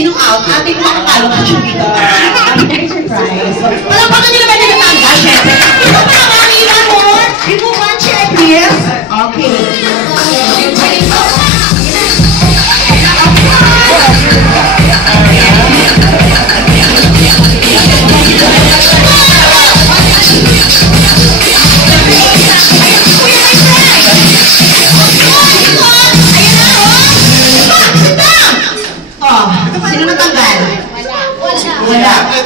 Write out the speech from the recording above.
sinong out, ating makatalo ka dito. Surprise. Palampakan nyo naman yung natanggal, syempre. Ito pa ang aming more. Remove one chair, please. Okay. Sino natanggal? Wala.